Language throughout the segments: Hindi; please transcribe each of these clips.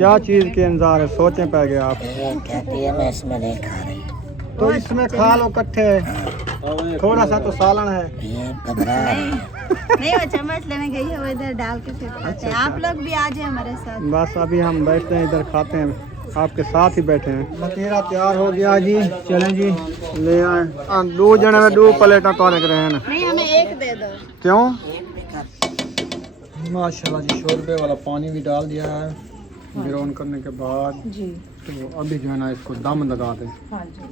क्या चीज़ के इंतजार है? सोचें पै गए आप। ये कहती है मैं इसमें नहीं खा रही। तो इसमें खा लो इकट्ठे, थोड़ा सा तो सालन है। ये घबरा रही है। नहीं, वो चम्मच लेने गई है, वो इधर डाल के फिर खाते हैं। आप लोग भी आ जाए हमारे साथ। बस अभी हम बैठते हैं इधर, खाते हैं, आपके साथ ही बैठे हैं। मतीरा तैयार हो गया जी, चलें जी ले आए। दो जने में दो प्लेटा तो रहे हैं ना। नहीं, हमें एक दे दो। क्यों? एक भी कर। माशाल्लाह जी, शोरबे वाला पानी भी डाल दिया है ग्राउंड करने के बाद जी। तो अभी जो है ना इसको दम लगा दें। हाँ जी।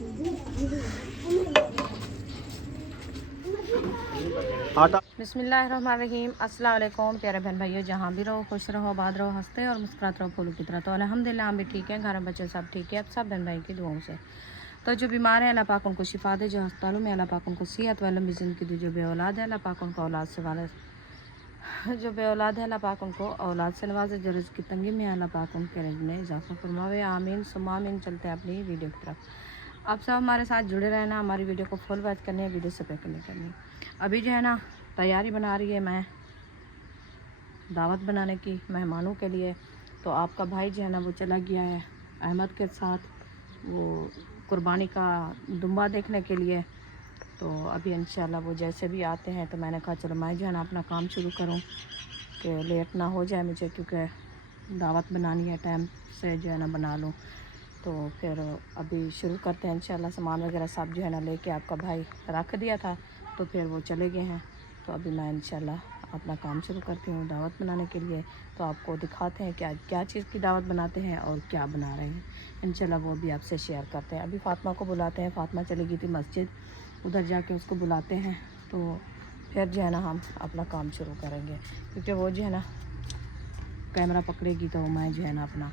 आटा। बिस्मिल्लाहिर्रहमानिर्रहीम। अस्सलाम वालेकुम प्यारे बहन भाइयों, जहाँ भी रहो खुश रहो, आबाद रहो, हंसते और मुस्कुराते रहो फूलों की तरह। तो अल्हम्दुलिल्लाह हम भी ठीक है, घर में बच्चे सब ठीक है, अब सब बहन भाई की दुआओं से। तो जो बीमार है अल्लाह पाक उनको शिफा दे, जो अस्पतालों में अल्लाह पाक उनको सेहत व लंबी ज़िंदगी दे, जो बे औलाद है अल्लाह पाक उनको औलाद से वाले, जो बे औलाद है अल्लाह पाक उनको औलाद से नवाजे, जो रिज़्क़ की तंगी में अल्लाह पाक उनके रिज़्क़ में इजाफ़ा फरमावे, आमीन सुम्मा आमीन। चलते हैं अपनी वीडियो की तरफ। आप सब हमारे साथ जुड़े रहना, हमारी वीडियो को फुल वॉच करनी है, वीडियो सब्सक्राइब करनी है। अभी जो है ना तैयारी बना रही है मैं दावत बनाने की मेहमानों के लिए। तो आपका भाई जो है ना वो चला गया है अहमद के साथ वो कुर्बानी का दुम्बा देखने के लिए। तो अभी इंशाल्लाह वो जैसे भी आते हैं तो मैंने कहा चलो मैं जो है ना अपना काम शुरू करूं कि लेट ना हो जाए मुझे, क्योंकि दावत बनानी है, टाइम से जो है ना बना लूँ। तो फिर अभी शुरू करते हैं इंशाल्लाह। सामान वगैरह सब जो है ना लेके आपका भाई रख दिया था, तो फिर वो चले गए हैं। तो अभी मैं इंशाल्लाह अपना काम शुरू करती हूँ दावत बनाने के लिए। तो आपको दिखाते हैं कि आज क्या चीज़ की दावत बनाते हैं और क्या बना रहे हैं, इंशाल्लाह वो भी आपसे शेयर करते हैं। अभी फ़ातिमा को बुलाते हैं, फ़ातिमा चली गई थी मस्जिद, उधर जाके उसको बुलाते हैं। तो फिर जो है ना हम अपना काम शुरू करेंगे, क्योंकि वो जो है ना कैमरा पकड़ेगी तो मैं जो है ना अपना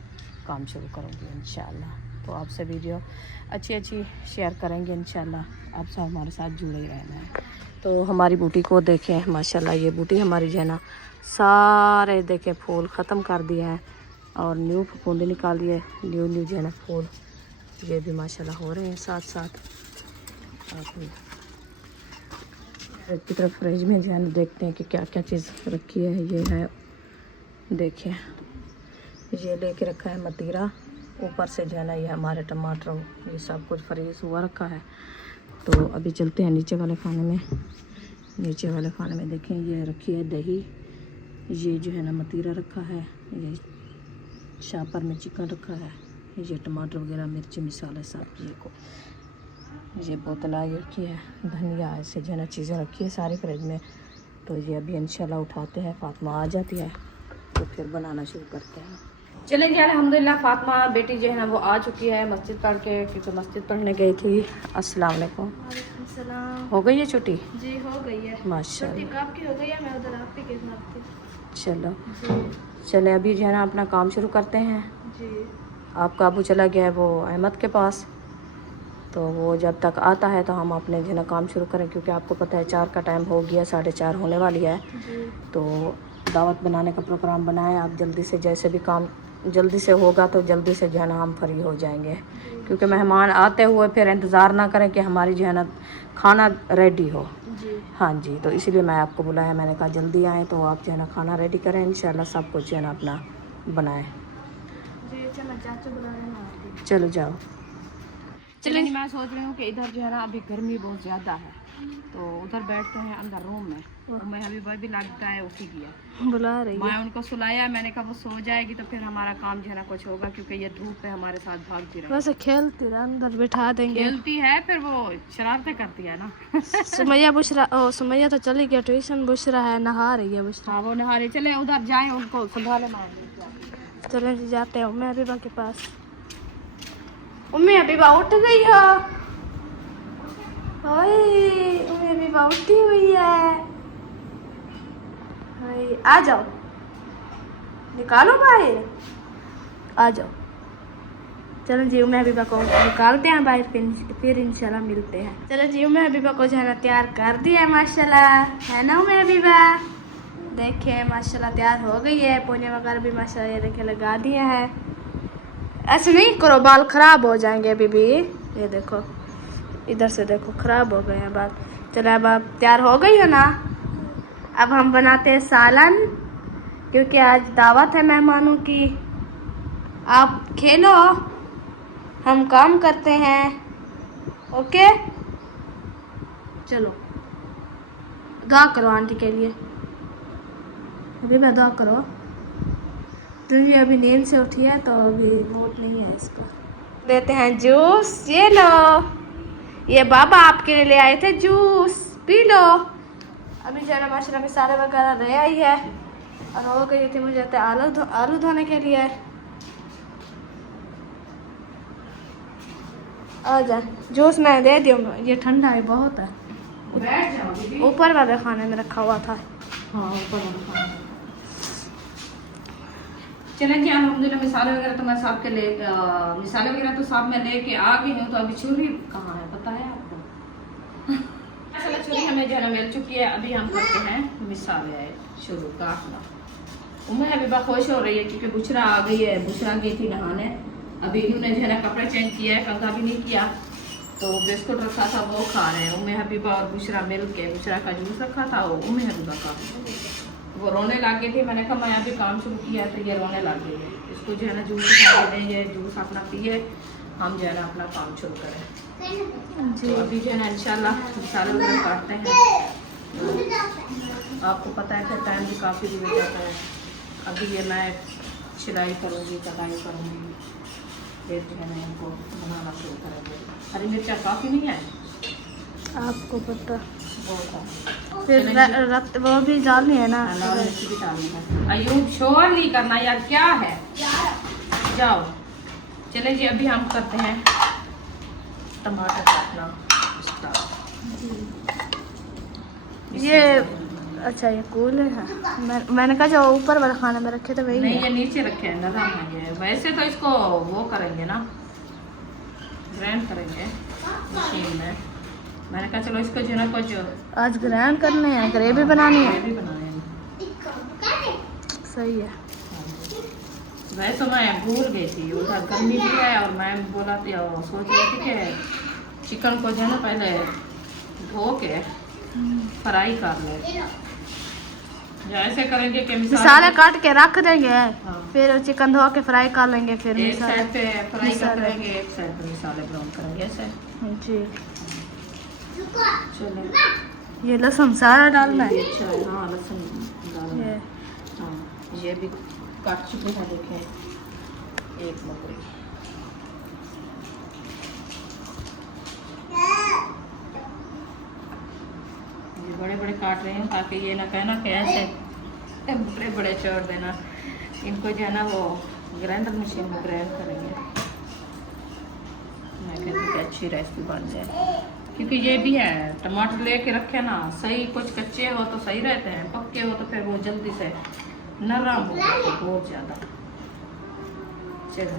काम शुरू करूँगी इंशाल्लाह। तो आपसे वीडियो अच्छी शेयर करेंगे इंशाल्लाह। आप सब हमारे साथ जुड़े ही रहना है। तो हमारी बूटी को देखें माशाल्लाह, ये बूटी हमारी जो है ना सारे देखें फूल ख़त्म कर दिए हैं और न्यू फफूंदी निकाल दिए, न्यू जो है ना फूल ये भी माशाल्लाह हो रहे हैं साथ साथ। की तरफ फ्रिज में जो है ना देखते हैं कि क्या क्या चीज़ रखी है। ये है देखिए, ये लेके रखा है मतीरा, ऊपर से जो है ना ये हमारे टमाटर, ये सब कुछ फ्रीज हुआ रखा है। तो अभी चलते हैं नीचे वाले खाने में। नीचे वाले खाने में देखें ये रखी है दही, ये जो है ना मतीरा रखा है, ये शापर में चिकन रखा है, ये टमाटर वगैरह मिर्ची मसाले सब, ये बोतल आई रखी है, धनिया, ऐसे जो है ना चीज़ें रखी है सारी फ्रिज में। तो ये अभी इंशाल्लाह उठाते हैं, फ़ातिमा आ जाती है तो फिर बनाना शुरू करते हैं। चलेंगे अल्हम्दुलिल्लाह। फ़ातिमा बेटी जो है ना वो आ चुकी है मस्जिद पढ़ के, क्योंकि मस्जिद पढ़ने गई थी। अस्सलाम वालेकुम। सलाम। हो गई है छुट्टी? जी हो गई है माशाल्लाह। आपकी हो गई है? मैं उधर आपके के साथ थी। चलो चले अभी जो है ना अपना काम शुरू करते हैं। जी। आपका अबू चला गया है वो अहमद के पास, तो वो जब तक आता है तो हम अपने जो है ना काम शुरू करें, क्योंकि आपको पता है 4 का टाइम हो गया, 4:30 होने वाली है। तो दावत बनाने का प्रोग्राम बनाए आप जल्दी से, जैसे भी काम जल्दी से होगा तो जल्दी से जो है ना हम फ्री हो जाएंगे, क्योंकि मेहमान आते हुए फिर इंतज़ार ना करें कि हमारी जो है ना खाना रेडी हो। जी। हाँ जी, तो इसीलिए मैं आपको बुलाया, मैंने कहा जल्दी आएँ तो आप जो है ना खाना रेडी करें, इंशाल्लाह सब कुछ जो है ना अपना बनाएं। जी अच्छा, मैं चाचा बुला रहे हैं। चलो जाओ। चलिए, मैं सोच रही हूँ कि इधर जो है ना अभी गर्मी बहुत ज़्यादा है, तो उधर बैठते हैं अंदर रूम में। तो मैं अभी वह भी लगता है उठी गया, बुला रही मैं उनको सुलाया, मैंने कहा वो सो जाएगी तो फिर हमारा काम जो है ना कुछ होगा, क्योंकि ये धूप पे हमारे साथ भागती रही। वैसे खेलती रह, अंदर बिठा देंगे। खेलती है फिर वो शरारतें करती है ना। सुमैया बुशरा, ओ सुमैया तो चली गया ट्यूशन, बुशरा है नहा रही है बुशरा। हाँ वो नहा रही, चले उधर जाए उनको संभालना। चलो जी जाते हैं उम्मी हबीबा के पास। उम्मी हबीबा उठ गई हो? ओए उम्मी हबीबा उठी हुई है। ओए आ जाओ, निकालो बाहर, आ जाओ। चलो जी उम्मी हबीबा को निकालते हैं बाहर, फिर इंशाल्लाह मिलते हैं। चलो जी उम्मी हबीबा को जो है ना तैयार कर दिया है माशाल्लाह, है ना उम्मी हबीबा? देखे माशाल्लाह तैयार हो गई है, पोने वगैरह भी माशाल्लाह ये देखे लगा दिया है। ऐसे नहीं करो, बाल ख़राब हो जाएंगे बीबी, ये देखो इधर से देखो ख़राब हो गए हैं बाल। चलो अब आप तैयार हो गई हो ना, अब हम बनाते हैं सालन, क्योंकि आज दावत है मेहमानों की। आप खेलो, हम काम करते हैं। ओके, चलो दुआ करो आंटी के लिए। अभी मैं दुआ करो, तुझे अभी नींद से उठी है तो अभी मूड नहीं है इसका। देते हैं जूस, ये लो, ये बाबा आपके लिए ले आए थे जूस, पी लो। अभी जरा माशरा मिसाले वगैरह रह आई है और हो गई थी मुझे तो आलू धोने के लिए। आ जा, जूस मैं दे दी, ये ठंडा है बहुत है। बैठ जाओ दीदी। ऊपर वाले खाने में रखा हुआ था। हाँ ऊपर वाला खाना। चलें जी, अल्हम्दुलिल्लाह मिसाले वगैरह तो मैं साहब के ले मिसाले वगैरह तो साहब मैं लेके आ गई हूँ। तो अभी छुरी कहाँ है पता है आपको? चलो छुरी हमें जो है ना मिल चुकी है। अभी हम करते हैं मिसाले शुरू काटना। उम्र हबीबा खुश हो रही है क्योंकि बुशरा आ गई है। बुशरा गई थी नहाने, अभी इन्होंने जो है ना कपड़े चेंज किया है, कंघा भी नहीं किया। तो बिस्कुट रखा था वो खा रहे हैं। उम्र हबीबा और बुशरा मिल के, बुशरा का जूस रखा था वो उम्र हबीबा का, वो रोने लग गई थी। मैंने कहा मैं अभी काम शुरू किया तो ये रोने लग गई है, इसको जो है ना जूस खा देंगे, जूस अपना पिए, हम जो है ना अपना काम शुरू करें। तो अभी जो है ना इंशाल्लाह मिसाले वगैरह काटते हैं। आपको पता है फिर टाइम भी काफ़ी गुजर जाता है। अभी ये मैं सिलाई करूँगी, कढ़ाई करूँगी, फिर जो है ना इनको बनाना शुरू करेंगे। हरी मिर्चा काफ़ी नहीं है आपको पता, बहुत है। फिर वो भी डालनी है ना। लाल मिर्च भी डालनी है। अयूब शोर नहीं करना यार, क्या है, जाओ। चले जी, अभी हम करते हैं टमाटर काटना स्टार्ट। ये अच्छा, ये कूल है। मैंने कहा जो ऊपर वाला खाना में रखे थे वही नहीं, है। ये नीचे रखे हैं, नरम है ये। वैसे तो इसको वो करेंगे ना, ग्राइंड करेंगे मशीन में। मैंने कहा चलो इसको जो है ना कुछ आज ग्राइंड करने हैं, ग्रेवी बनानी है। ग्रेवी बनाएंगे। सही है। वैसे तो मैं भूल गई थी, उधर गर्मी भी है और मैं बोला था, सोच रही थी कि चिकन को जो है ना पहले धो के फ्राई कर ले। ऐसे करेंगे कि मिसाले काट के रख देंगे, हाँ। फिर चिकन धो के फ्राई कर लेंगे, फिर एक मिसाले। साइड पे फ्राई मिसाले। करेंगे, एक साइड पे मिसाले ब्राउन करेंगे ऐसे। जी, चलो ये लहसुन सारा डालना है। अच्छा है, हाँ लहसुन डालना ये है। हाँ ये भी काट चुके हैं, देखें एक मकड़ी। ये बड़े बड़े काट रहे हैं ताकि ये ना कहना कि ऐसे बड़े बड़े छोड़ देना। इनको जो है ना वो ग्राइंडर मशीन में ग्राइंड करेंगे। मैं कहती हूँ कि अच्छी रेसिपी बन जाए, क्योंकि ये भी है टमाटर लेके रखे ना, सही कुछ कच्चे हो तो सही रहते हैं, पक्के हो तो फिर वो जल्दी से नरम हो जाते हैं बहुत ज़्यादा। चलो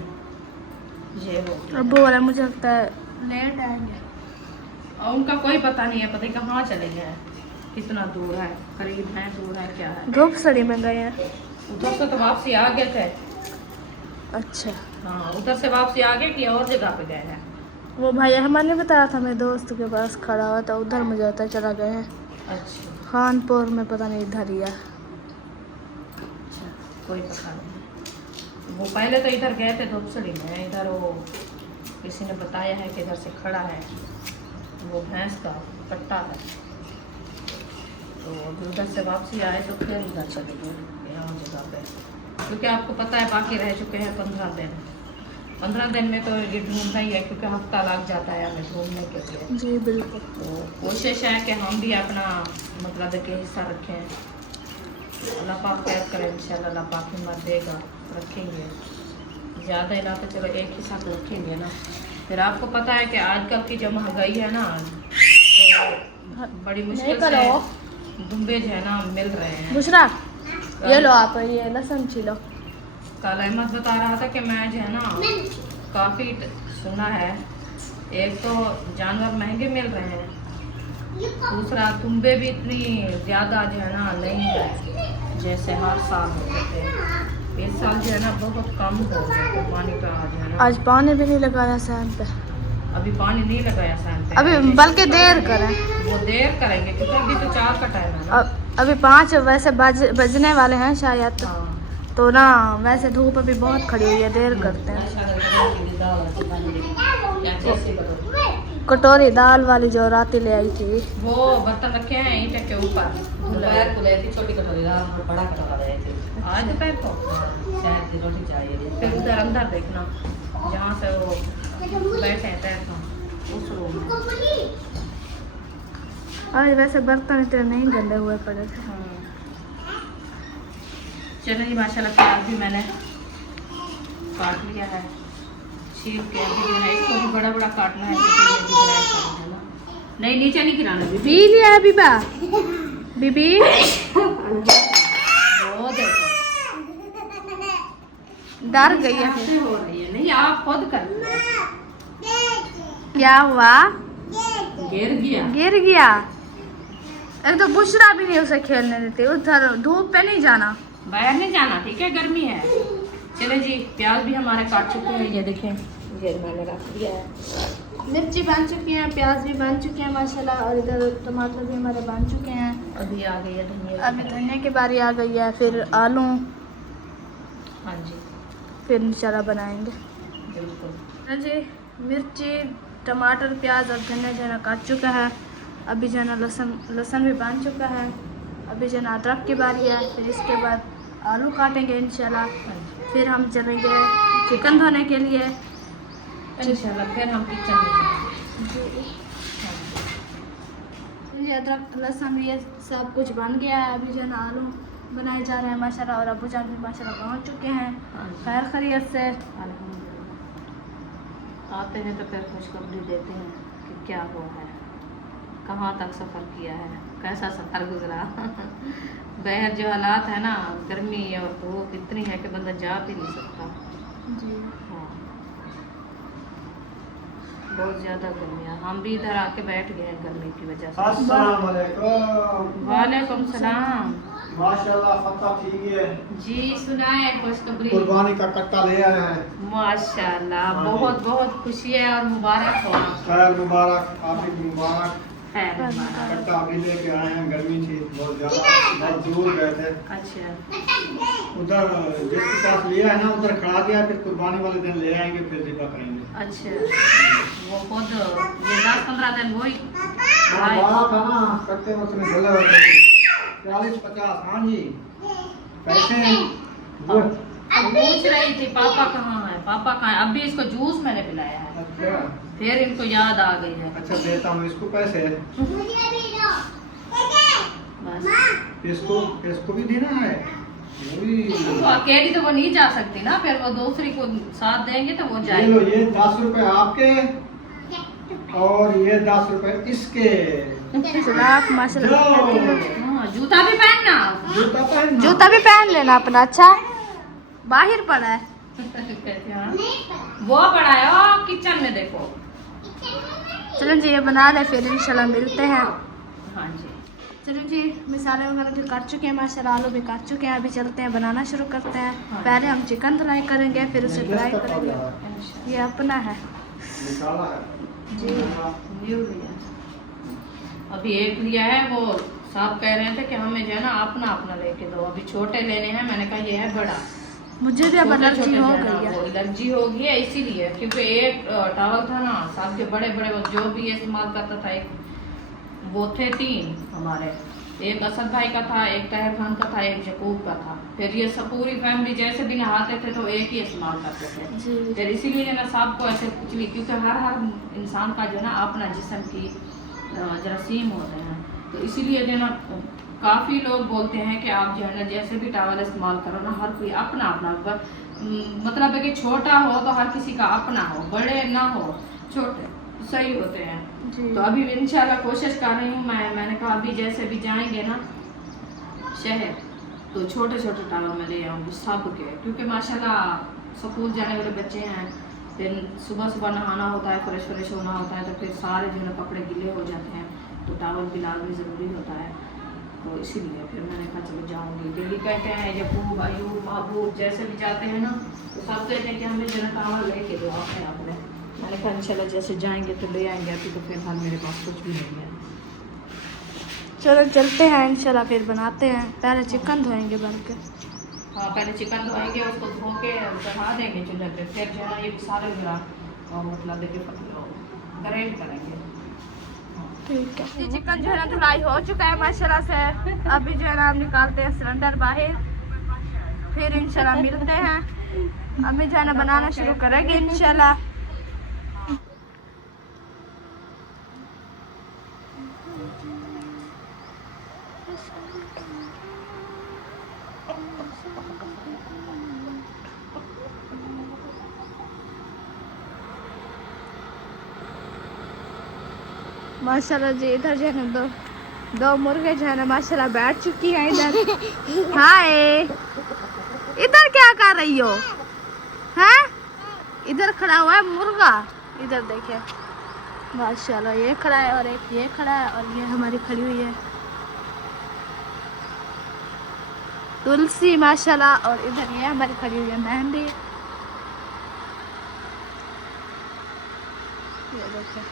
ये हो गया। अब बोला मुझे लगता है लेट आएंगे। और उनका कोई पता नहीं है, पता कहाँ चले गए हैं, कितना दूर है, करीब है, दूर है, क्या है। धूप सड़ी में गए हैं। उधर से तो वापसी आ गए थे। अच्छा, हाँ उधर से वापसी आ गए कि और जगह पे गए हैं। वो भाई हमारे बताया था, मेरे दोस्त के पास खड़ा हुआ था, उधर मुझे होता है चला गए हैं। अच्छा खानपुर में, पता नहीं इधर ही है। अच्छा, कोई पता नहीं। वो पहले तो इधर गए थे धूपसड़ी में, इधर वो किसी ने बताया है कि इधर से खड़ा है, वो भैंस का कट्टा है। तो उधर से वापसी आए तो फिर उधर चले गए यहाँ जगह पे, क्योंकि आपको पता है बाकी रह चुके हैं 15 दिन। 15 दिन में तो ये ढूंढना ही है, क्योंकि हफ्ता लग जाता है हमें ढूंढने के लिए। जी बिल्कुल। तो कोशिश है कि हम भी अपना मतलब है कि हिस्सा रखें। अल्लाह पाक प्यार करें, इंशाल्लाह अल्लाह पाक हिम्मत देगा, रखेंगे। ज़्यादा ही ना तो चलो एक हिस्सा तो रखेंगे ना। फिर आपको पता है कि आजकल की जो महंगाई है ना, तो बड़ी मुश्किल से दुम्बे जो है ना मिल रहे हैं। बुशरा, ये लो आप, ये लहसुन छीलो। कल अहमद बता रहा था कि मैं जो है ना काफ़ी सुना है, एक तो जानवर महंगे मिल रहे हैं, दूसरा दुम्बे भी इतनी ज़्यादा जो है ना नहीं है जैसे हर साल होते थे। इस साल जो है ना बहुत कम हो गया तो पानी का जो है ना। आज पानी भी नहीं लगाया सहन पे, अभी पानी नहीं लगाया सहन पे, अभी बल्कि देर करें। वो देर करेंगे क्योंकि अभी तो 4 का टाइम है ना। अभी 5 वैसे बजने वाले हैं शायद। हाँ तो ना वैसे धूप अभी बहुत खड़ी हुई है, देर करते हैं। कटोरी दाल वाली जो राती ले आई थी, वो बर्तन रखे हैं ईंट के ऊपर। दोपहर को लेती छोटी कटोरी दाल और बड़ा कटोरा ले थी। आज दोपहर को शहर की रोटी चाहिए। फिर उधर अंदर देखना जहाँ से वो बैठे हैं तैर उस रूम में। आज वैसे बर्तन इतने नहीं गंदे हुए पड़े थे। चलो जी माशाल्लाह प्याज भी मैंने काट लिया है, छील के अभी जो है इसको भी बड़ा बड़ा काटना है क्योंकि ये भी ग्राइंड करना है ना। नहीं नीचे नहीं गिराना बीबी। पी लिया है बीबा बीबी। वो देखो डर गई है। ऐसे हो रही है। नहीं आप खुद कर लो। क्या हुआ? गिर गया। गिर गया। एक तो बुशरा भी नहीं उसे खेलने देते, उधर धूप पे नहीं जाना, बाहर नहीं जाना, ठीक है गर्मी है। चले जी प्याज भी हमारे काट चुके हैं, ये देखें ये मैंने रख दिया है। मिर्ची बन चुकी है, प्याज भी बन चुके हैं माशाल्लाह, और इधर टमाटर भी हमारे बन चुके हैं। अभी आ गई है धनिया। अभी धनिया की बारी आ गई है, फिर आलू, हाँ जी फिर इंशाल्लाह बनाएंगे। बिल्कुल। हाँ जी, मिर्ची टमाटर प्याज और धनिया जो है ना काट चुका है। अभी जो है ना लहसुन भी बन चुका है। अभी जो है ना अदरक की बारी है, फिर इसके बाद आलू काटेंगे इंशाल्लाह। फिर हम चलेंगे चिकन धोने के लिए इंशाल्लाह, फिर हम किचन में जाएंगे। ये अदरक लहसुन ये सब कुछ बन गया है। अभी जो है ना आलू बनाए जा रहे हैं माशाल्लाह, और अबू जान भी माशाल्लाह पहुँच चुके हैं खैर खैरियत से। अल्हम्दुलिल्लाह। आते हैं तो फिर खुशखबरी देते हैं कि क्या हुआ है, कहाँ तक सफ़र किया है, कैसा सफ़र गुजरा। बाहर जो हालात है ना, गर्मी और धूप इतनी है कि बंदा जा भी नहीं सकता। जी हाँ बहुत ज़्यादा गर्मी है। हम भी इधर आके बैठ गए हैं गर्मी की वजह से। अस्सलाम वालेकुम। वालेकुम सलाम। माशाल्लाह फतह ठीक है जी सुनाए खुशखबरी। कुर्बानी का कट्टा ले आए हैं। माशाल्लाह हाँ जी। बहुत बहुत खुशी है और मुबारक हो। खैर मुबारक, काफी मुबारक। खैर मुबारक। कट्टा अभी लेके आए हैं, गर्मी थी बहुत ज्यादा, बहुत दूर गए थे। अच्छा उधर जिसके पास लिया है ना उधर खड़ा दिया, फिर कुर्बानी वाले दिन ले आएंगे, फिर ज़िबा करेंगे। अच्छा वो खुद ये 10-15 दिन वही हाँ, बड़ा था ना कट्टे उसमें गले होते थे 40-50। हाँ जी कैसे वो अब पूछ रही थी पापा कहाँ है, पापा कहाँ है। अभी इसको जूस मैंने पिलाया है, अच्छा फिर इनको याद आ गई है। अच्छा देता हूँ इसको पैसे, बस इसको भी देना है। तो अकेली तो वो नहीं जा सकती ना, फिर वो दूसरी को साथ देंगे तो वो ये लो, जाएगी। ये 10 रुपए आपके और ये 10 रुपए इसके। आप माशाल्लाह हाँ, जूता भी पहनना। जूता पहनना। जूता भी पहन लेना अपना। अच्छा बाहर पड़ा है। कहते हैं, वो पड़ा है वो किचन में देखो। चलो जी ये बना ले, फिर इंशाल्लाह मिलते हैं। हाँ जी चलो जी मसाले वगैरह भी काट चुके हैं माशाल्लाह, आलू भी काट चुके हैं। अभी चलते हैं बनाना शुरू करते हैं। पहले हम चिकन फ्राई करेंगे, फिर उसे फ्राई करेंगे। ये अपना है निकाला है जी। न्यू लिया। अभी एक लिया है, वो साहब कह रहे थे कि हमें जो है ना अपना अपना लेके दो, अभी छोटे लेने हैं। मैंने कहा ये है बड़ा। मुझे भी अब छोटे एलर्जी छोटे हो जो है ना, गई है। वो एलर्जी हो गई है इसीलिए, क्योंकि एक टॉवल था ना साहब के बड़े बड़े, वो जो भी इस्तेमाल करता था, एक वो थे 3 हमारे, एक असद भाई का था, एक ताहिर खान का था, एक यकूब का था। फिर ये सब पूरी फैमिली जैसे भी नहाते थे तो एक ही इस्तेमाल करते थे। जी फिर इसीलिए जो ना साहब को ऐसे कुछ भी, क्योंकि हर इंसान का जो है ना अपना जिस्म की जरासीम होते हैं, तो इसीलिए जो ना काफ़ी लोग बोलते हैं कि आप जो है ना जैसे भी टॉवल इस्तेमाल करो ना, हर कोई अपना अपना मतलब है कि छोटा हो तो हर किसी का अपना हो, बड़े ना हो, छोटे सही होते हैं। जी तो अभी इंशाल्लाह कोशिश कर रही हूँ मैंने कहा अभी जैसे भी जाएंगे ना शहर तो छोटे छोटे टॉवल में ले आऊँगी सबके, क्योंकि माशाल्लाह स्कूल जाने वाले बच्चे हैं, फिर सुबह सुबह नहाना होता है, फ्रेश होना होता है, तो फिर सारे जो है कपड़े गीले हो जाते हैं, तो टॉवल भी लाजमी ज़रूरी होता है। तो इसीलिए फिर मैंने कहा चलो जाऊँगी। डेली कहते हैं यकूब अयूब महबूब जैसे भी जाते हैं ना तो सब कहते हैं कि हमें जो है टॉवल लेके दो अपने। मैंने कहा इंशाल्लाह जैसे जाएंगे तो ले आएंगे, अभी तो फिलहाल मेरे पास कुछ भी नहीं है। चलो चलते हैं इंशाल्लाह, फिर बनाते हैं। पहले चिकन धोएंगे बन के। हाँ पहले चिकन धोएंगे, उसको धो के चढ़ा देंगे चूल्हे पे, फिर जो है ये मसाले वगैरह मतलब देखिए ग्राइंड करेंगे। ठीक है। ये चिकन जो है ना धुलाई हो चुका है माशाल्लाह से। अभी जो है ना हम निकालते हैं सिलेंडर बाहर, फिर इंशाल्लाह मिलते हैं। अभी जो है ना बनाना शुरू करेंगे इंशाल्लाह। माशाल्लाह जी इधर जो है ना दो मुर्गे जो है ना माशाल्लाह बैठ चुकी हैं इधर। हाय, इधर क्या कर रही हो? हैं? इधर खड़ा हुआ है मुर्गा, इधर देखिए माशाल्लाह, ये खड़ा है और एक ये खड़ा है और ये हमारी खड़ी हुई है तुलसी माशाल्लाह, और इधर ये हमारी खड़ी हुई है मेहंदी। ये देखिए,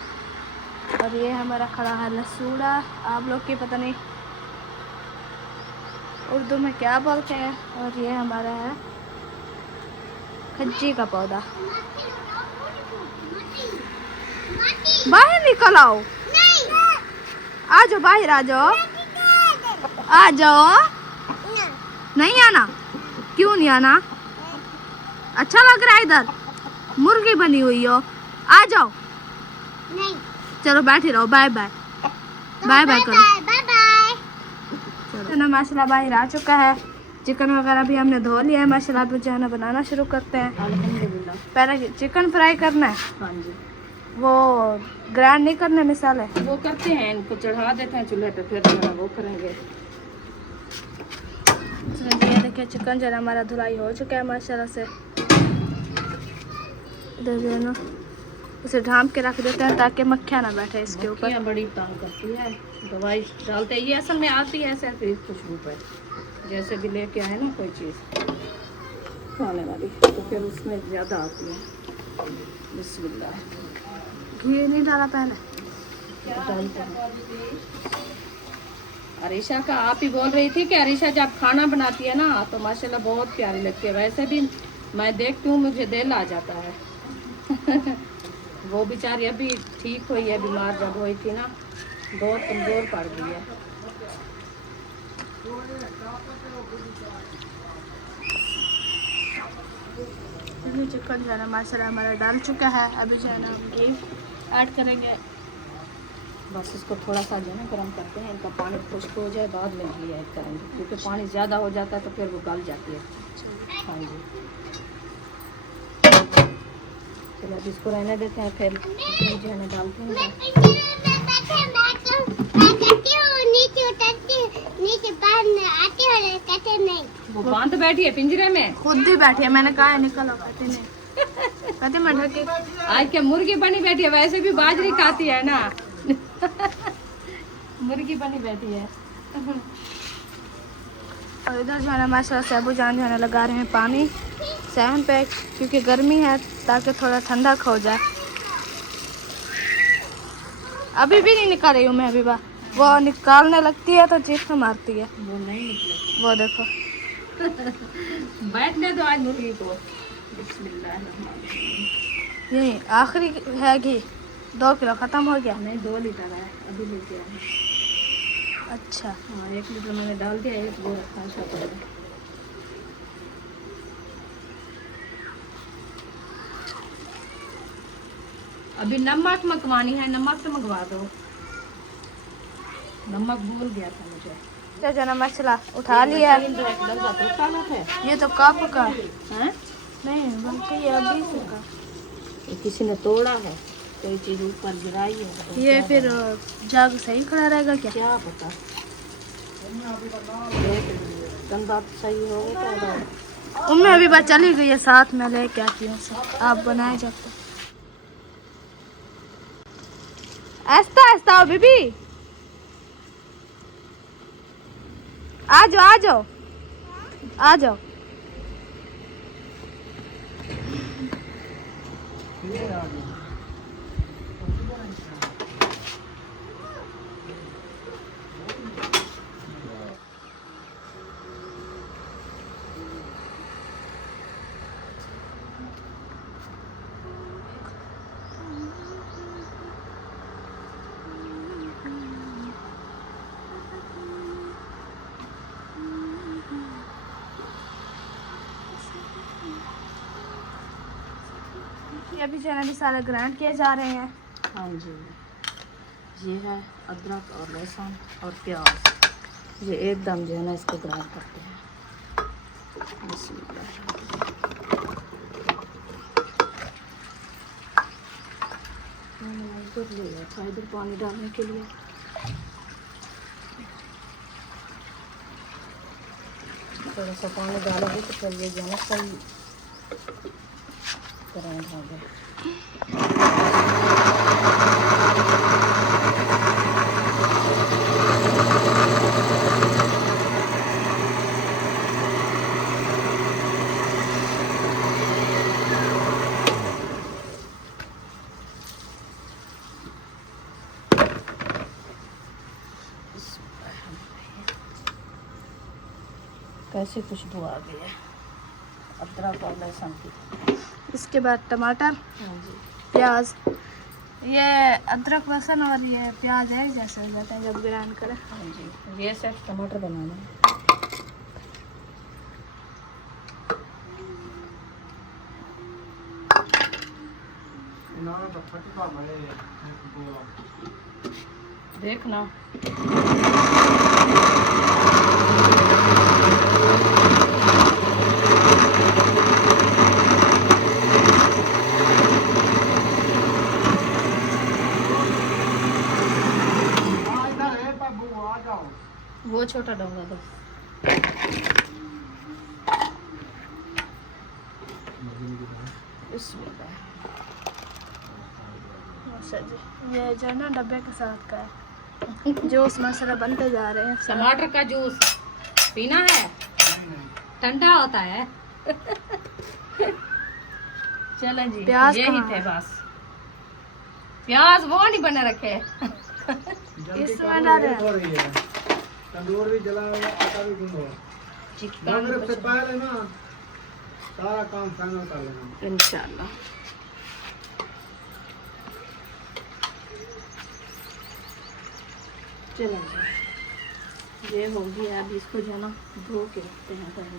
और ये हमारा खड़ा है लसूड़ा, आप लोग की पता नहीं उर्दू में क्या बोलते हैं। और ये हमारा है खज्जी का पौधा। बाहर निकल आओ, आ जाओ बाहर, आ जाओ, आ जाओ। नहीं आना? क्यों नहीं आना? अच्छा लग रहा है इधर, मुर्गी बनी हुई हो, आ जाओ। नहीं, चलो बैठे रहो, बाय बाय, बाय बाय करो, बाय बाय। चलो ना माशाल्लाह बाहर आ चुका है, चिकन वगैरह भी हमने धो लिया है माशाल्लाह। अब जो है ना बनाना शुरू करते हैं। अल्हम्दुलिल्लाह। पहले चिकन फ्राई करना है, हाँ जी, वो ग्राइंड नहीं करने मिसाले। वो करते हैं, इनको चढ़ा देते हैं चूल्हे पे, फिर जो है वो करेंगे। ये देखिए चिकन जो है हमारा धुलाई हो चुका है माशाल्लाह से। इधर जो है ना उसे ढांप के रख देते हैं ताकि मक्खियाँ ना बैठे इसके ऊपर। मक्खियाँ बड़ी तंग करती है, दवाई डालते हैं। ये असल में आती है सिर्फ इस खुशबू पे, जैसे भी लेके आए ना कोई चीज़ खाने वाली, तो फिर उसमें ज़्यादा आती है। बिस्मिल्लाह। घी नहीं डाला पहले? डालते हैं। अरीशा का आप ही बोल रही थी कि अरीशा जब खाना बनाती है ना तो माशाल्लाह बहुत प्यारी लगती है। वैसे भी मैं देखती हूँ मुझे दिल आ जाता है। वो बेचारी अभी ठीक हुई है, बीमार जब हुई थी ना बहुत कमज़ोर पड़ गई है। चिकन जो है ना माशाल्लाह हमारा डाल चुका है। अभी जो है ना हम घी ऐड करेंगे। बस इसको थोड़ा सा जो है ना गर्म करते हैं, इनका पानी खुश्क हो जाए बाद में घी ऐड करेंगे, क्योंकि पानी ज़्यादा हो जाता है तो फिर वो गल जाती है। हाँ जी, चलो अब इसको रहने देते हैं, फिर घी जो है ना डालते हैं। वो बांध बैठी है पिंजरे में, खुद ही बैठी है, मैंने कहा है निकलो, कहते नहीं, कहते मैं ढके। आज क्या मुर्गी बनी बैठी है, वैसे भी बाजरी खाती है ना। मुर्गी बनी बैठी है। और इधर जो है ना माशाल्लाह से अबू जान जो है ना लगा रहे हैं पानी सहन पे, क्योंकि गर्मी है ताकि थोड़ा ठंडा हो जाए। अभी भी नहीं निकाल रही हूँ मैं, अभी बा वो निकालने लगती है तो चीख मारती है। वो नहीं निकले, वो देखो बैठने दो आज मुर्गी को। बिस्मिल्लाह। यही आखिरी है घी, 2 किलो ख़त्म हो गया। नहीं 2 लीटर है, अभी लेके आए। अच्छा, हाँ 1 लीटर मैंने डाल दिया, 1 वो रखा है शायद। अभी नमक मंगवानी है, नमक तो मंगवा दो, नमक भूल गया था मुझे। तो जो ना मसला उठा लिया। ये तो कप का हैं? नहीं बल्कि ये अभी से का, ये किसी ने तोड़ा है, कोई चीज़ ऊपर गिराई है। ये फिर जग सही खड़ा रहेगा क्या? क्या पता, गंदा सही होगा तो। उनमें अभी बात चली गई है, साथ में लेके आती हूँ सब, आप बनाए जब तक। ऐसा ऐसा आओ बीबी, आ जाओ आ जाओ आ जाओ। ये अभी जो है ना सारे ग्राइंड किए जा रहे हैं। हाँ जी, ये है अदरक और लहसुन और प्याज, ये एकदम जो है ना इसको ग्राइंड करते हैं। इधर पानी डालने के लिए थोड़ा सा पानी डालोगे तो फिर ये जो है ना सही ग्राइंड होगा। कैसी खुशबू आ गई है अदरक और लहसुन की। इसके बाद टमाटर, हाँ जी, प्याज, ये अदरक लहसुन और ये प्याज है जैसे हो जाता है जब ग्राइंड करें। हाँ जी, ये सिर्फ टमाटर बनाना है। देखना वो छोटा डोंगा दो। अच्छा जी, ये जो है ना डब्बे के साथ का है। जूस मसाला बनते जा रहे हैं। टमाटर का जूस पीना है, ठंडा होता है। चलें जी, प्याज यही कहाँ थे है? बस। प्याज वो नहीं बने रखे। इसमें डाल रहे हैं। तंदूर भी जला हुआ, आटा भी गूंदो। मगरिब से पहले ना सारा काम फाइनल कर लेना इंशाल्लाह। चलें जी, ये हो गया। अब इसको जो है ना धो के रखते हैं पहले।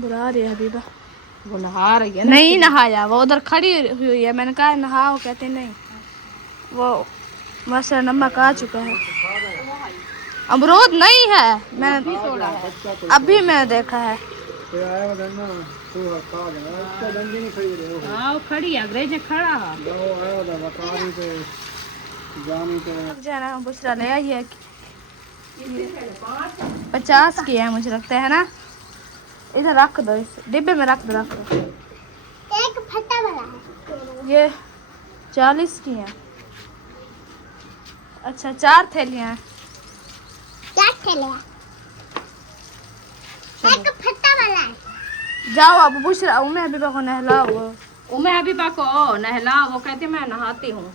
बुला रही है हबीबा। वो नहा रही है ना। नहीं नहाया, वो उधर खड़ी हुई है। मैंने कहा नहाओ, कहते नहीं। वो मसाला नमक आ चुका है। अमरूद नहीं है, मैंने अभी मैंने देखा है। कोई आया होगा ना तो खा देना, उसका डंडी नहीं खड़ी रहे हो। हाँ, वो खड़ी है, अंग्रेज है खड़ा है। वो आया होगा बकारी तो जानी तो जो है ना बुशरा ले आई है। 50 की है मुझे लगता है ना। इधर रख दो, इस डिब्बे में रख दो, रख दो। एक फटा वाला है। ये 40 की है। अच्छा, 4 थैलियाँ हैं। 4 थैलियाँ। एक फटा वाला है। जाओ अब बुशरा उम्मे हबीबा को नहलाओ। उम्मे हबीबा को नहला। वो कहते मैं नहाती हूँ।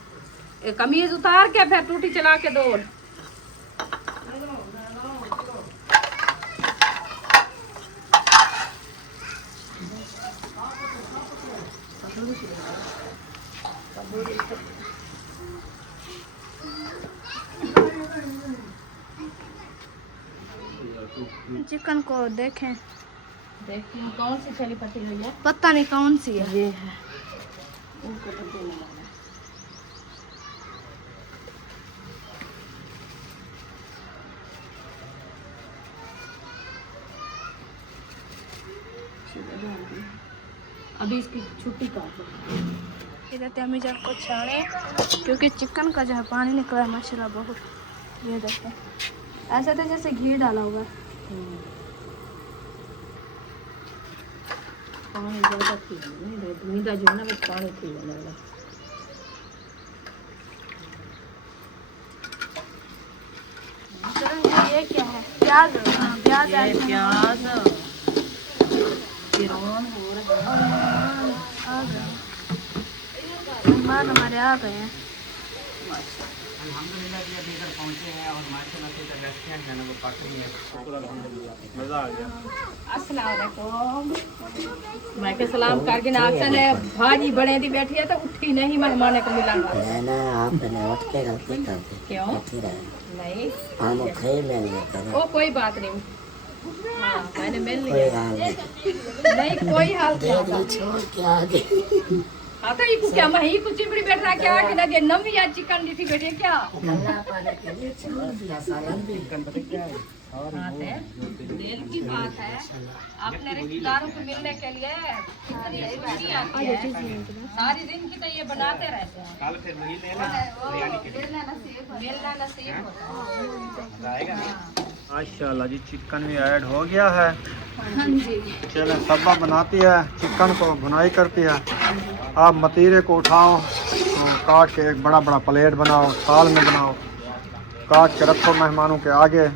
कमीज उतार के फिर टूटी चला के दौड़। चिकन को देखें, देखिए कौन सी थैली पटी हुई है। पता नहीं कौन सी है। ये है, उनको डब्बे में डालना है। अभी इसकी छुट्टी काट लो। इधर अम्मी जान को छाने, क्योंकि चिकन का जो है पानी निकला है माशाल्लाह बहुत। ये देखें, ऐसा तो जैसे घी डाला हुआ है। पानी ज़्यादा थी मीदा जो है ना वो पानी थी लगा। ये क्या है? प्याज। हाँ, प्याज। ये प्याज किरोन हो रहा है। आ गए मेहमान हमारे, आ गए हैं। अल्हम्दुलिल्लाह जी अभी इधर पहुंचे हैं और माशाल्लाह से इधर रेस्टोरेंट है ना वो काफी है। शुक्र अल्हम्दुलिल्लाह, मजा आ गया। अस्सलाम वालेकुम। मैं के सलाम करके ना अक्सर है भाजी बड़े दी बैठी है तो उठी नहीं मेहमान को मिला। ना आपने उठ के गलती कर दी। क्यों? बैठी रहे। नहीं, हम खेल लेंगे करें। वो कोई बात नहीं। मैंने मिल कोई लिया। हाल नहीं। नहीं कोई हाल नहीं। देखो छोड़ के आगे। हाँ तो ये क्या मैं ही कुछ चिपड़ी बैठ रहा क्या कि लगे नम या चिकन दी बैठे क्या? अल्लाह पाने के लिए छोड़ दिया सालन भी। बात है, दिल की बात है। अपने रिश्तेदारों को मिलने के लिए कितनी खुशी आती है। सारी जिंदगी तो ये बनाते रहते हैं। मिलना नसीब होता है। माशाल्लाह जी चिकन भी ऐड हो गया है। हाँ जी। चले सब्बा बनाती है, चिकन को भुनाई करती है। आप मतीरे को उठाओ, काट के एक बड़ा बड़ा प्लेट बनाओ, थाल में बनाओ, काट के रखो मेहमानों के आगे,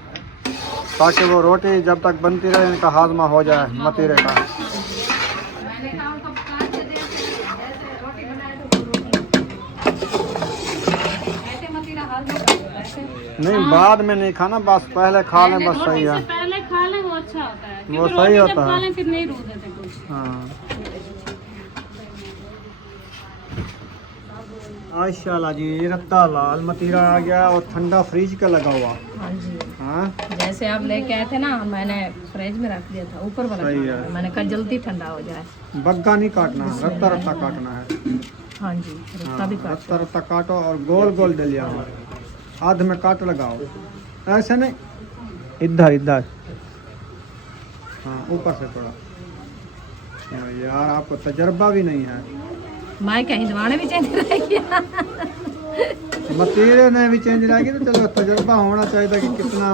ताकि वो रोटी जब तक बनती रहे इनका हाजमा हो जाए मतीरे का। मैंने कहा उनको काट के जैसे रोटी बनाए तो ऐसे मतीरा हाजमा कर दो, ऐसे। नहीं बाद में नहीं खाना, बस पहले खा लें बस सही है। पहले खा लें वो अच्छा होता है, वो सही होता है। फिर नहीं रू देते कुछ। हाँ माशाल्लाह जी ये रत्ता लाल मतीरा आ गया और ठंडा फ्रिज का लगा हुआ। हाँ जी। हाँ जैसे आप लेके आए थे ना, मैंने फ्रिज में रख दिया था ऊपर वाला। सही है। मैंने कहा जल्दी ठंडा हो जाए। बग्गा नहीं काटना, रत्ता रत्ता काटना है। हाँ जी, रत्ता भी काट। रत्ता रत्ता काटो और गोल गोल डलिया हो, आध में काट लगाओ, ऐसे नहीं, इधर इधर। हाँ ऊपर से थोड़ा। यार आपको तजर्बा भी नहीं है। मैं कहीं दवाने भी चेंज रहेगी। मतीरे ने भी चेंज रहेगी तो चलो तजर्बा होना चाहिए था कि कितना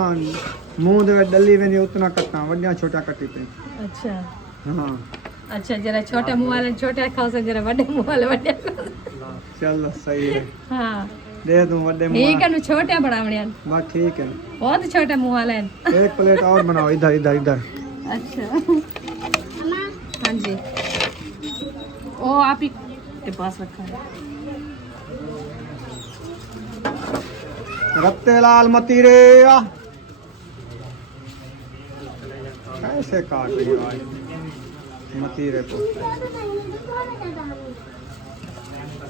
मुंह दे डली में नहीं उतना कटना, वड्डिया छोटा कटी पे। अच्छा हाँ अच्छा, जरा छोटे मुँह वाले छोटे खाओ से, जरा बड़े मुँह वाले बड़े खाओ। चलो सही है, हाँ दे दूँ वड्डे ठीक मुँह। है, नु छोटे बड़ा बढ़िया, बस ठीक है, बहुत छोटे मुँह वाले हैं। एक प्लेट और बनाओ, इधर इधर इधर। अच्छा हाँ जी, वो आप ही के पास रखा है। रत्ते लाल मतीरे कैसे काट रही हो आज मतीरे को।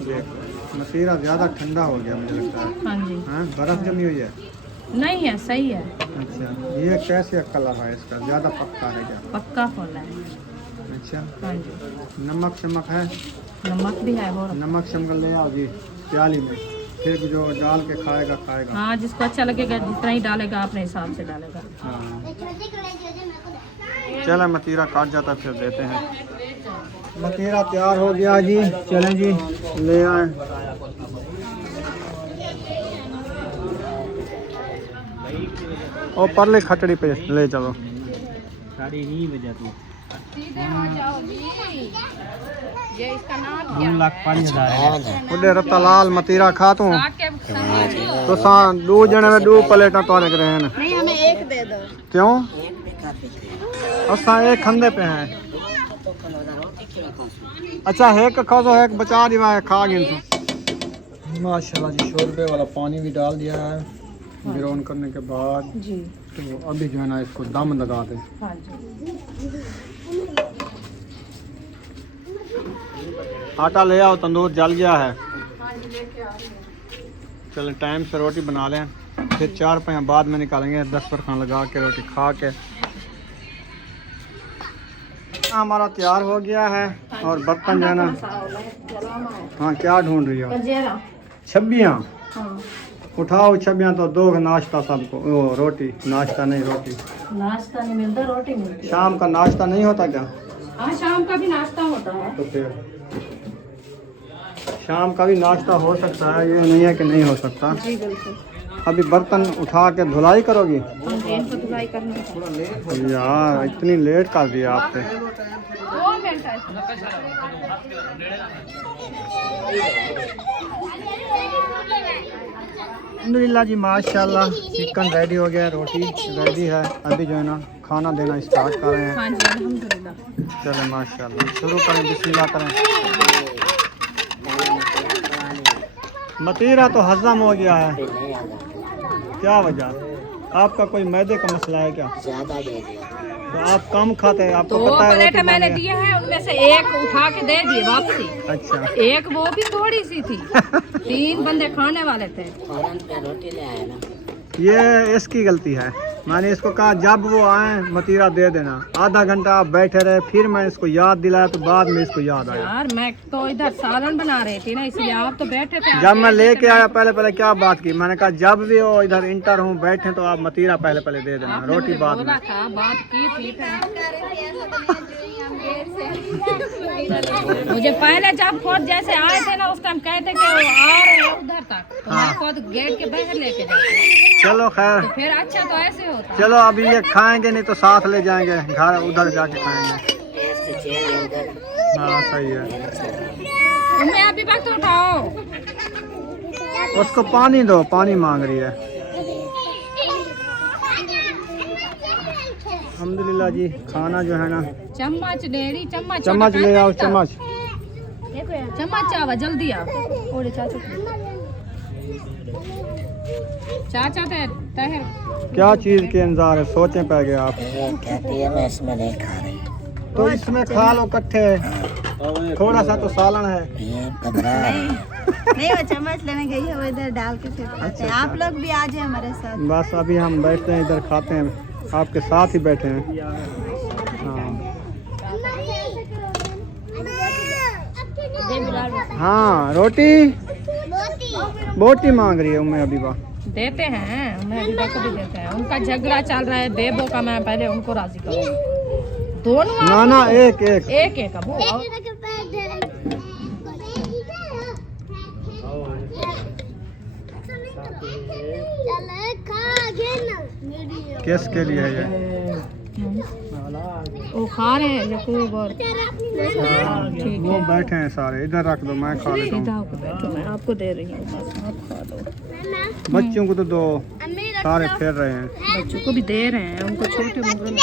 देखो मतीरा ज्यादा ठंडा हो गया मुझे लगता है। हाँ जी, हाँ बर्फ जमी हुई है। नहीं है, सही है, अच्छा ये कैसे कलर है इसका, ज्यादा पक्का है क्या? पक्का खोला है। अच्छा हाँ जी, नमक शमक है? नमक भी है वो। नमक शमक ले आओ जी प्याली में, फिर जो डाल के खाएगा खाएगा। हाँ जिसको अच्छा लगेगा जितना ही डालेगा अपने हिसाब से डालेगा। हाँ चलो मतीरा काट जाता है, फिर देते हैं। मतीरा तैयार हो गया जी, चलें जी ले आए। और परले खटड़ी पे ले चलो। ये इसका नाम उडे रत्ता लाल मतीरा खा तू तो दो जने में दो प्लेटा तो रहे हैं। नहीं हमें एक दे दो। क्यों? एक भी काफी थे। असा एक खंदे पे हैं। तो कल उधर रोटी खिला खाऊं। अच्छा एक खा दो, एक बचा दिया है, खा गिन तू। माशाल्लाह जी शोरबे वाला पानी भी डाल दिया है गिरौन करने के बाद जी। तो अभी जो है ना इसको दम लगा दे। हाँ जी, आटा ले आओ, तंदूर जल गया है। चलें टाइम से रोटी बना लें, फिर 4 पैया बाद में निकालेंगे, 10 पर खान लगा के रोटी खा के। हमारा तैयार हो गया है और बर्तन जो है ना। हाँ क्या ढूंढ रही हो? छब्बियाँ उठाओ, छब्बियाँ तो दो नाश्ता सबको। ओ रोटी, नाश्ता नहीं रोटी। नाश्ता नहीं मिलता, रोटी मिलती है। शाम का नाश्ता नहीं होता क्या? हाँ शाम का भी नाश्ता होता है। तो फिर शाम का भी नाश्ता हो सकता है, ये नहीं है कि नहीं हो सकता। जी बिल्कुल। अभी बर्तन उठा के धुलाई करोगी? इनको धुलाई करनी है। यार इतनी लेट कर दिया आपने। 2 मिनट है। अल्हम्दुलिल्लाह जी माशाल्लाह चिकन रेडी हो गया, रोटी रेडी है। अभी जो है ना खाना देना स्टार्ट कर रहे हैं। हाँ जी अल्हम्दुलिल्लाह। चलो माशाल्लाह शुरू करें, बिस्मिल्लाह करें। मतीरा तो हजम हो गया है, क्या वजह? आपका कोई मैदे का मसला है क्या? ज्यादा दे दिया। तो आप कम खाते हैं, आपको 2 पता है प्लेट रोटी मैंने बनाने- दिए हैं, उनमें से एक उठा के दे दिए वापसी। अच्छा एक वो भी थोड़ी सी थी। 3 बंदे खाने वाले थे। फौरन पे रोटी ले आए ना। ये इसकी गलती है। मैंने इसको कहा जब वो आए मतीरा दे देना। आधा घंटा आप बैठे रहे, फिर मैं इसको याद दिलाया तो बाद में इसको याद आया। यार मैं तो इधर सालन बना रही थी ना, इसलिए आप तो बैठे थे। जब मैं लेके आया पहले क्या बात की, मैंने कहा जब भी वो इधर इंटर हूँ बैठे तो आप मतीरा पहले दे देना, आपने रोटी मुझे बाद बोला में। था, बात की थी। मुझे पहले जब खुद जैसे आए थे ना, उस टाइम कहते कि वो आ रहे हैं उधर तक, तो मैं खुद गेट के बाहर लेके जाती। चलो खैर, तो फिर अच्छा तो ऐसे होता। चलो अभी ये खाएंगे नहीं तो साथ ले जाएंगे घर, उधर जाके खाएंगे। इससे चेहरे उधर हाँ सही है। तुम्हें अभी वक्त उठाओ। उसको पानी दो, पानी मांग रही है। अल्हम्दुलिल्लाह जी, खाना जो है ना, चम्मच डेरी चम्मच चम्मच ले आओ, चम्मच। चम्मच आवा जल्दी आओ। चाचा तहर क्या चीज के इंतजार है, सोचें पै गए आप। ये कहती है मैं इसमें नहीं खा रही। तो इसमें खा लो इकट्ठे, थोड़ा सा तो सालन है। ये घबरा है। नहीं, वो चम्मच लेने गई है, वो इधर डाल के फिर खाते हैं। आप लोग भी आ जाए हमारे साथ। बस अभी हम बैठते हैं इधर, खाते हैं, आपके साथ ही बैठे हैं। हाँ रोटी बोटी मांग रही है उम्मे हबीबा। देते हैं, हमें अभी तक भी देते हैं। उनका झगड़ा चल रहा है, देबो का, मैं पहले उनको राजी करूँ। दोनों ना ना एक एक एक एक अबू आओ। किसके लिए है ये? वो खा रहे हैं यकूब और वो बैठे हैं सारे, इधर रख दो, मैं खा लेता हूँ। सीधा होकर बैठो, मैं आपको दे रही हूँ, बस आप खा लो। बच्चों को तो दो, सारे फिर रहे हैं। बच्चों को भी दे रहे हैं, उनको छोटे मुंगरों में